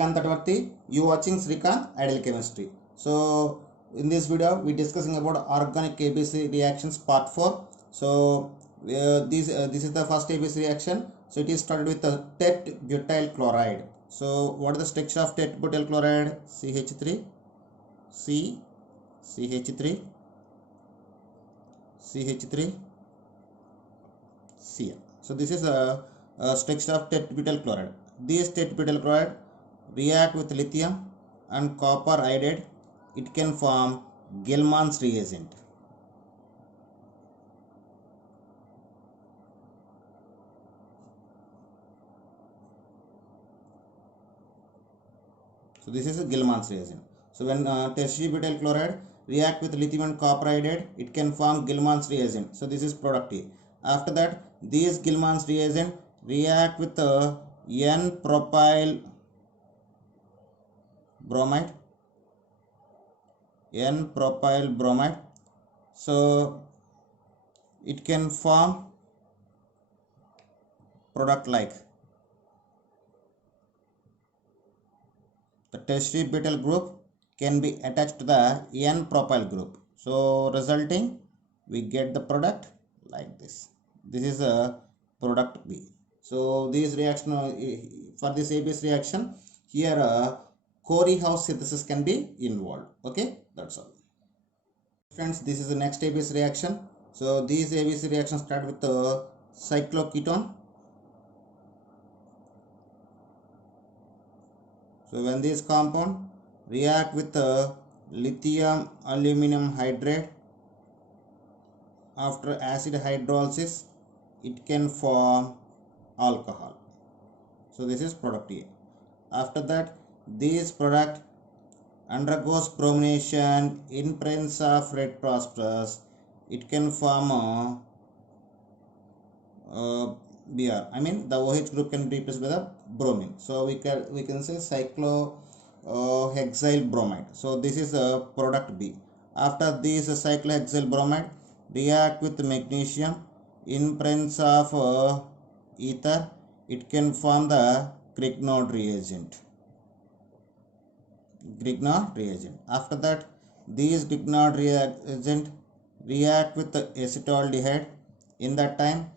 Srikanth Tatvarthi. You watching Srikanth Ideal Chemistry. So in this video we discussing about organic ABC reactions part 4. So this is the first ABC reaction. So it is started with the tet butyl chloride. So what is the structure of tet butyl chloride? CH3 C CH3 CH3 Cl. So this is a structure of tet butyl chloride. These tet butyl chloride react with lithium and copper iodide. It can form Gell-Mann's reagent. So this is a Gell-Mann's reagent. So when tertiary butyl chloride react with lithium and copper iodide, it can form Gell-Mann's reagent. So this is product A. After that, these Gell-Mann's reagent react with N-propyl bromide. N-propyl bromide. So it can form product like the tertiary butyl group can be attached to the N-propyl group. So resulting we get the product like this. This is a product B. So this reaction for this ABS reaction here Corey house synthesis can be involved. Okay, that's all. Friends, this is the next ABS reaction. So these ABS reactions start with the cycloketone. So when this compound react with lithium aluminum hydride, after acid hydrolysis, it can form alcohol. So this is product A. After that, this product undergoes bromination in presence of red phosphorus. It can form Br. I mean the OH group can be replaced by the bromine. So we can say cyclohexyl bromide. So this is a product B. After this cyclohexyl bromide react with magnesium in presence of ether, it can form the Grignard reagent. Grignard reagent. After that, these Grignard reagent react with the acetaldehyde. In that time,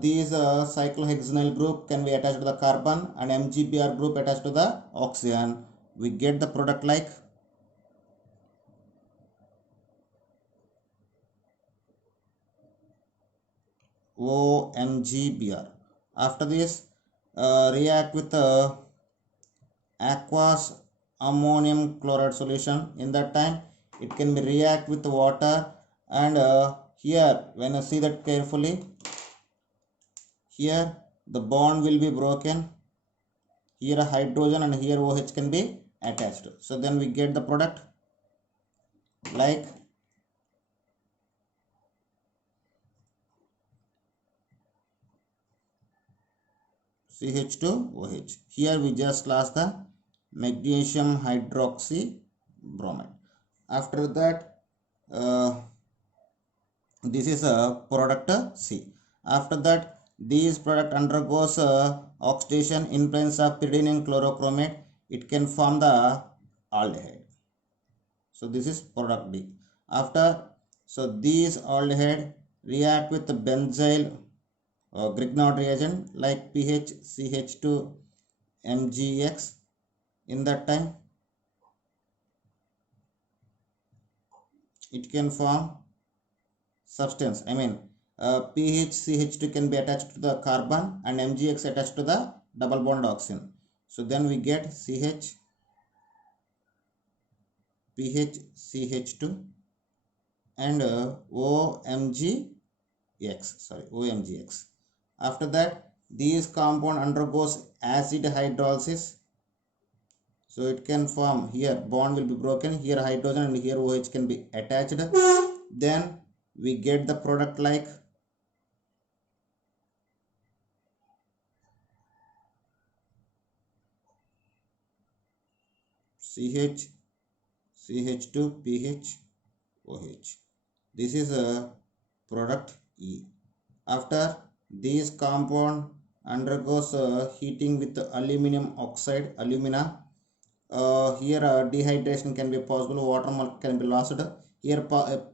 these cyclohexyl group can be attached to the carbon and MgBr group attached to the oxygen. We get the product like OMgBr. After this, react with aqueous ammonium chloride solution. In that time, it can be react with water, and here when you see that carefully, here the bond will be broken. Here a hydrogen and here OH can be attached. So then we get the product like CH2OH. Here we just lost the magnesium hydroxy bromide. After that, this is a product C. After that, this product undergoes oxidation in presence of pyridinium chlorochromate. It can form the aldehyde. So this is product D. After, so these aldehyde react with the benzyl Grignard reagent like PHCH2MgX. In that time, it can form substance. I mean PHCH2 can be attached to the carbon and MgX attached to the double bond oxygen. So then we get PHCH2 and OMgX. After that, these compound undergoes acid hydrolysis. So it can form, here bond will be broken, here hydrogen and here OH can be attached. Then we get the product like CH2PHOH. This is a product E. After these compound undergoes heating with aluminum oxide, alumina. Here dehydration can be possible, water molecule can be lost. Here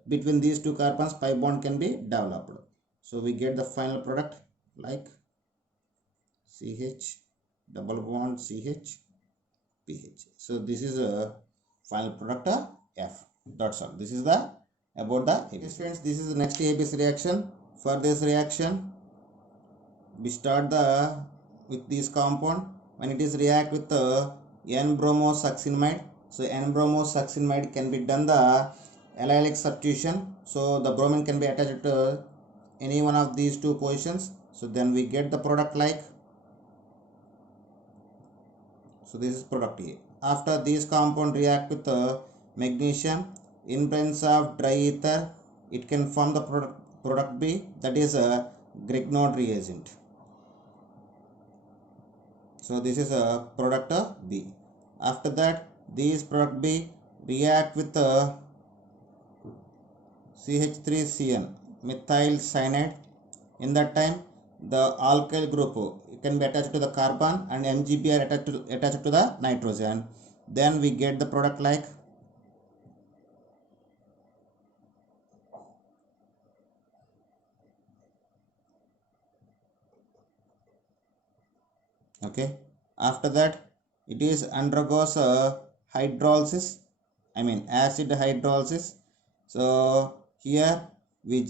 between these two carbons pi bond can be developed. So we get the final product like CH double bond CH pH. So this is a final product F. That's all. This is the about the ABC. Friends, this is the next ABC reaction. For this reaction, we start the with this compound when it is react with N-bromosuccinimide. So N-bromosuccinimide can be done the allylic substitution. So the bromine can be attached to any one of these two positions. So then we get the product like. So this is product A. After these compound react with magnesium in presence of dry ether, it can form the product B, that is a Grignard reagent. So this is a product B. After that, these product B react with CH3CN methyl cyanide. In that time, the alkyl group can be attached to the carbon and MgB are attached to the nitrogen. Then we get the product like. Okay. After that, it is undergoes hydrolysis. I mean acid hydrolysis. So here we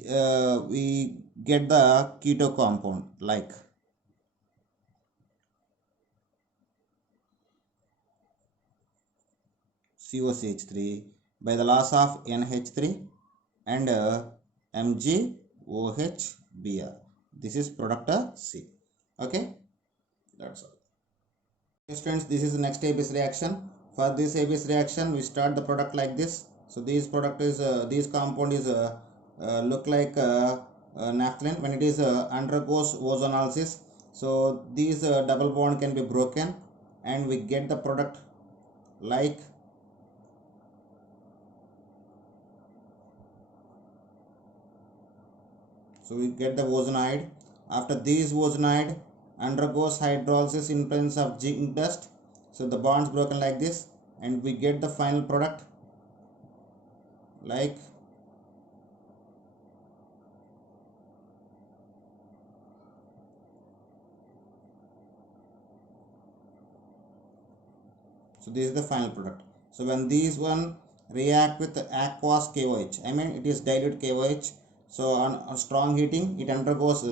get the keto compound like COCH3 by the loss of NH3 and MgOHBr. This is product C. Okay, that's all. Okay, students, this is the next ABS reaction. For this ABS reaction, we start the product like this. So this product is this compound is look like naphthalene when it is undergoes ozonolysis. So these double bond can be broken and we get the product like. So we get the ozonide. After this ozonide undergoes hydrolysis in presence of zinc dust. So the bonds broken like this and we get the final product like. So this is the final product. So when these one react with aqueous KOH, I mean it is dilute KOH. So on strong heating it undergoes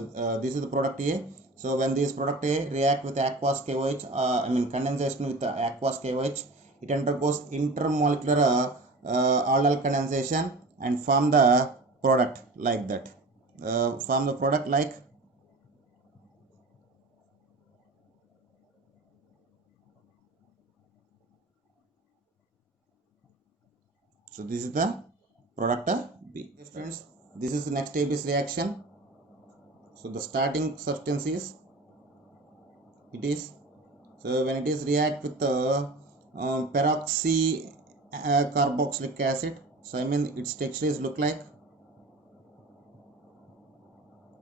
this is the product A. So when this product A react with aqueous KOH, I mean condensation with the aqueous KOH, it undergoes intermolecular aldol condensation and form the product like that. Form the product like. So this is the product B. Okay, friends, this is the next ABS reaction. So the starting substance is it is. So when it is react with the peroxy carboxylic acid, so I mean its texture is look like.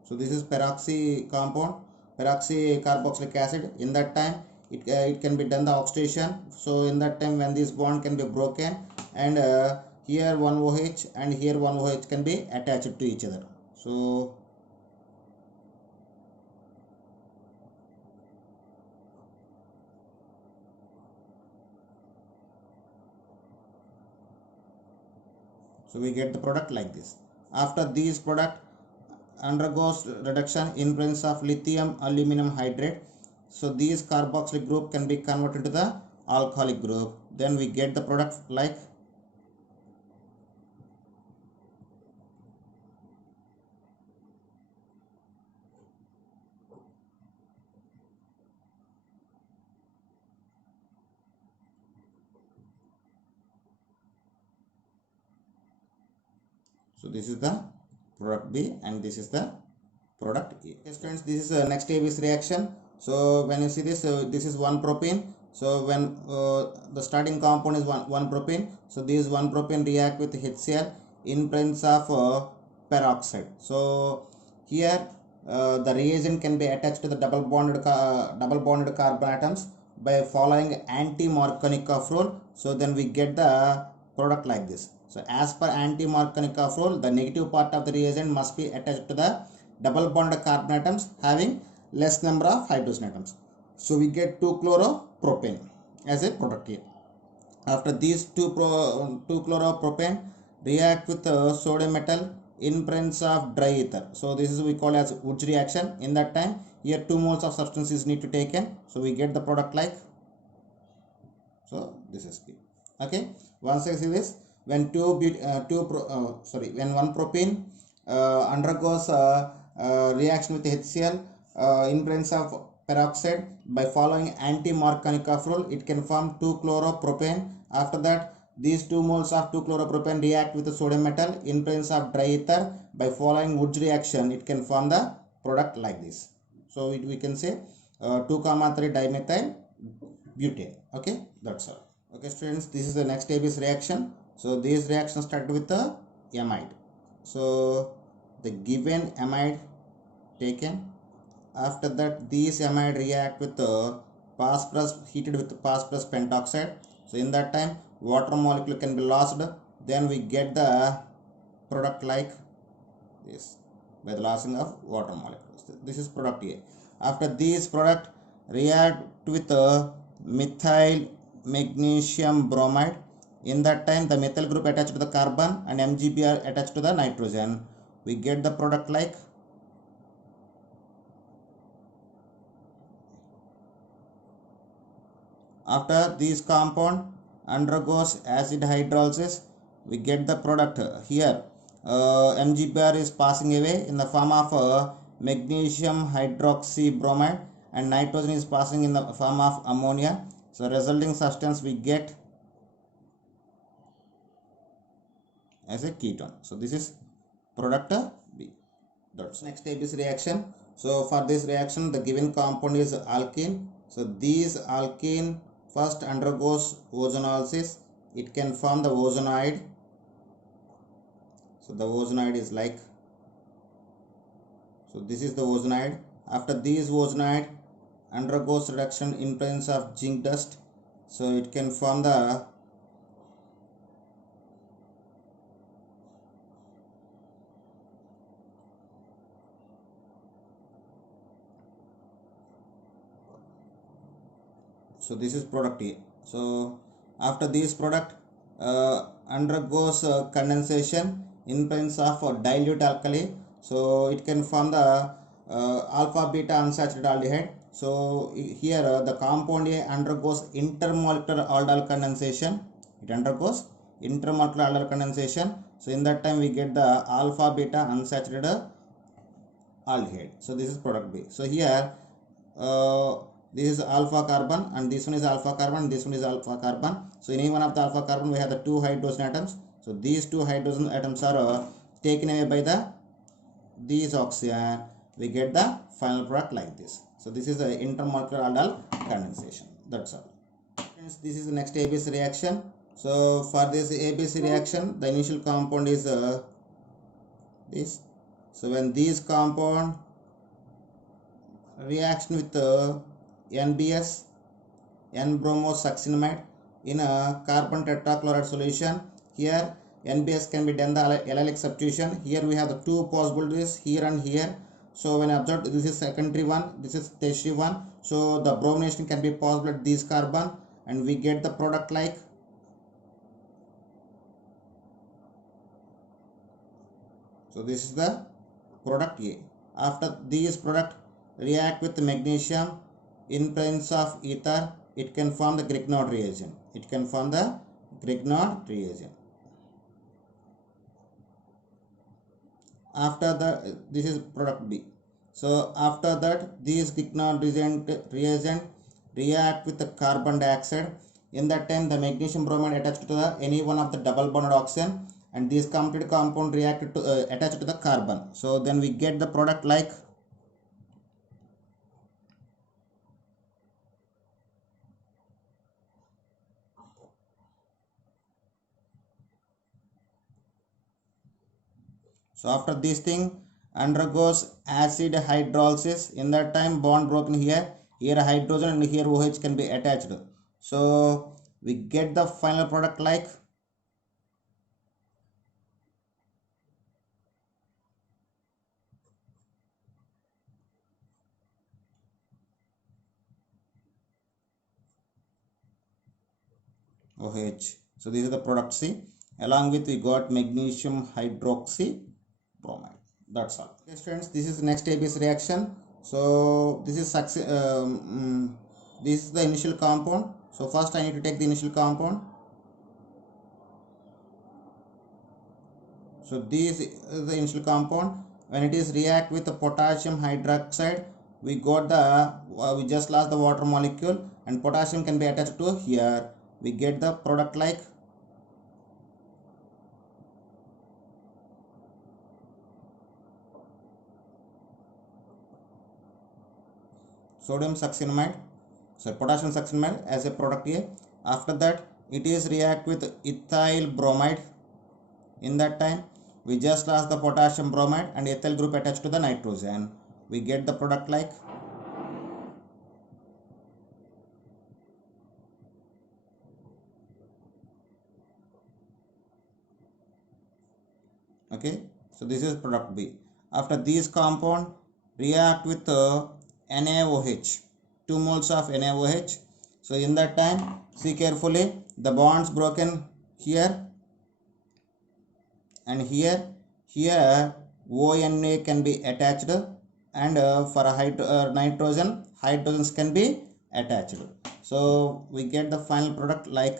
So this is peroxy compound, peroxy carboxylic acid. In that time it can be done the oxidation. So in that time when this bond can be broken and here one OH and here one OH can be attached to each other. So we get the product like this. After this product undergoes reduction in presence of lithium aluminum hydrate. So these carboxylic group can be converted to the alcoholic group. Then we get the product like. So this is the product B and this is the product A. Okay, friends, this is next ABS reaction. So when you see this, this is 1-propene. So when the starting compound is 1-propene, so this 1-propene react with HCl in presence of peroxide. So here the reagent can be attached to the double bonded carbon atoms by following anti-Markovnikov rule. So then we get the product like this. So as per anti-Markovnikov rule, the negative part of the reagent must be attached to the double bonded carbon atoms having less number of hydrogen atoms. So we get 2-chloropropane as a product here. After these two chloropropane react with sodium metal in presence of dry ether. So this is we call as Wurtz reaction. In that time, here 2 moles of substance is need to taken. So we get the product like. So this is P. Okay. Once I see this, when when one propene undergoes reaction with HCl in presence of peroxide by following anti-Markovnikov rule, it can form 2-chloropropane. After that, these 2 moles of 2-chloropropane react with the sodium metal in presence of dry ether. By following Wurtz reaction, it can form the product like this. So we can say 2,3 dimethyl butane. Okay, that's all. Okay, students, this is the next ABS reaction. So these reactions start with the amide. So the given amide taken. After that, these amide react with phosphorus, heated with phosphorus pentoxide. So in that time, water molecule can be lost. Then we get the product like this by the losing of water molecules. This is product A. After these product react with methyl magnesium bromide. In that time, the methyl group attached to the carbon and MgBr attached to the nitrogen. We get the product like. After this compound undergoes acid hydrolysis, we get the product here. MgBr is passing away in the form of magnesium hydroxybromide and nitrogen is passing in the form of ammonia. So resulting substance we get as a ketone. So this is product B. That's next ABS reaction. So for this reaction, the given compound is alkene. So these alkene first undergoes ozonolysis. It can form the ozonoid. So the ozonoid is like. So this is the ozonoid. After this ozonoid undergoes reduction in presence of zinc dust. So it can form the so this is product A. So after this product undergoes condensation in presence of dilute alkali, so it can form the alpha beta unsaturated aldehyde. So here the compound A undergoes intermolecular aldol condensation. It undergoes intermolecular aldol condensation. So in that time we get the alpha beta unsaturated aldehyde. So this is product B. So here this is alpha carbon and this one is alpha carbon, this one is alpha carbon. So in any one of the alpha carbon we have the 2 hydrogen atoms. So these 2 hydrogen atoms are taken away by these oxygen. We get the final product like this. So this is the intermolecular aldol condensation. That's all. Friends, this is the next ABS reaction. So for this ABS reaction, the initial compound is this. So when this compound reaction with NBS, N-bromosuccinimide in a carbon tetrachloride solution. Here NBS can be done the allylic substitution. Here we have the 2 possibilities here and here. So when observed, this is secondary one, this is tertiary one. So the bromination can be possible at this carbon and we get the product like. So this is the product A. After these product react with magnesium in presence of ether, it can form the Grignard reagent. It can form the Grignard reagent. After that, this is product B. So after that, these Grignard reagent react with the carbon dioxide. In that time, the magnesium bromide attached to the any one of the double bonded oxygen, and this complete compound reacted to attached to the carbon. So then we get the product like. So after this thing, undergoes acid hydrolysis. In that time bond broken here, here hydrogen and here OH can be attached. So we get the final product like OH. So this is the product C. Along with we got magnesium hydroxy bromide. That's all. Okay, friends, this is next ABS reaction. So this is this is the initial compound. So first I need to take the initial compound. So this is the initial compound. When it is react with the potassium hydroxide, we got the we just lost the water molecule and potassium can be attached to here. We get the product like sodium succinimide, so potassium succinimide as a product A. After that it is react with ethyl bromide. In that time we just lost the potassium bromide and ethyl group attached to the nitrogen. We get the product like okay. So this is product B. After these compound react with NaOH, 2 moles of NaOH. So in that time see carefully, the bonds broken here and here ONA can be attached and for nitrogen hydrogens can be attached. So we get the final product like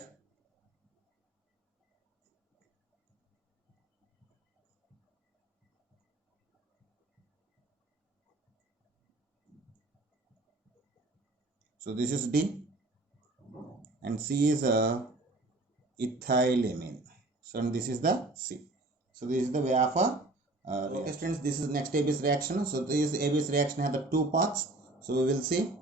so this is D and C is ethylamine. So and this is the C. So this is the way of okay students, this is next ABS reaction. So this ABS reaction has the 2 parts. So we will see.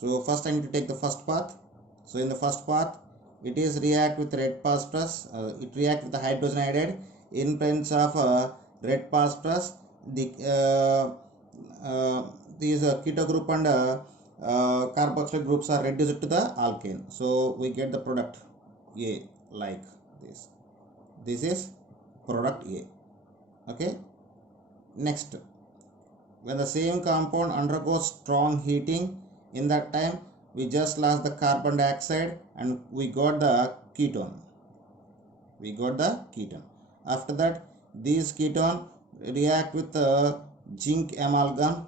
So first I need to take the first path. So in the first path it is react with red phosphorus. It react with the hydrogen iodide. In presence of red phosphorus, the these keto group and carboxylic groups are reduced to the alkane. So we get the product A like this. This is product A. Okay. Next, when the same compound undergoes strong heating, in that time we just lost the carbon dioxide and we got the ketone. We got the ketone. After that, these ketone react with the zinc amalgam.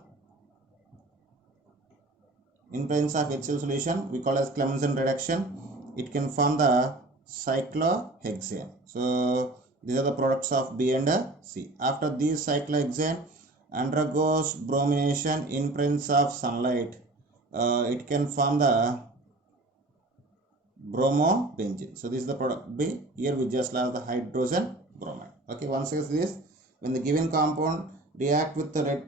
In presence of HCl solution, we call as Clemmensen reduction. It can form the cyclohexane. So these are the products of B and C. After these cyclohexane undergoes bromination in presence of sunlight, it can form the bromobenzene. So this is the product B. Here we just lost the hydrogen bromide. Okay, once again this, when the given compound react with the red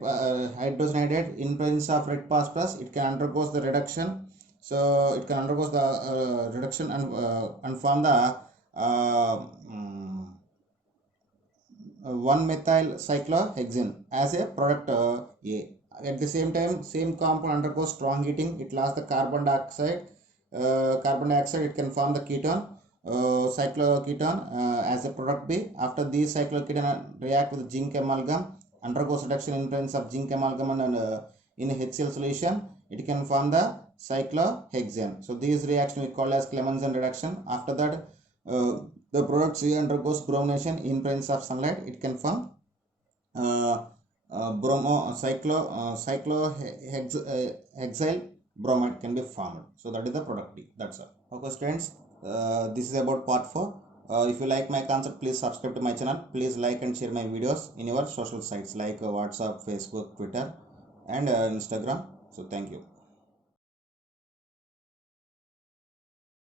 hydrogen iodide in presence of red phosphorus, it can undergoes the reduction. So it can undergoes the reduction and form the 1-methyl cyclohexane as a product A. At the same time, same compound undergoes strong heating. It lost the carbon dioxide. It can form the ketone, cycloketone as a product B. After these cycloketone react with zinc amalgam, undergoes reduction in presence of zinc amalgam and in HCl solution, it can form the cyclohexane. So these reaction we call as Clemmensen reduction. After that, the product C undergoes bromination in presence of sunlight. It can form cyclohexyl bromide can be formed. So that is the product D. That's all. Okay students, this is about part 4. If you like my concept, please subscribe to my channel. Please like and share my videos in your social sites like WhatsApp, Facebook, Twitter and Instagram. So thank you.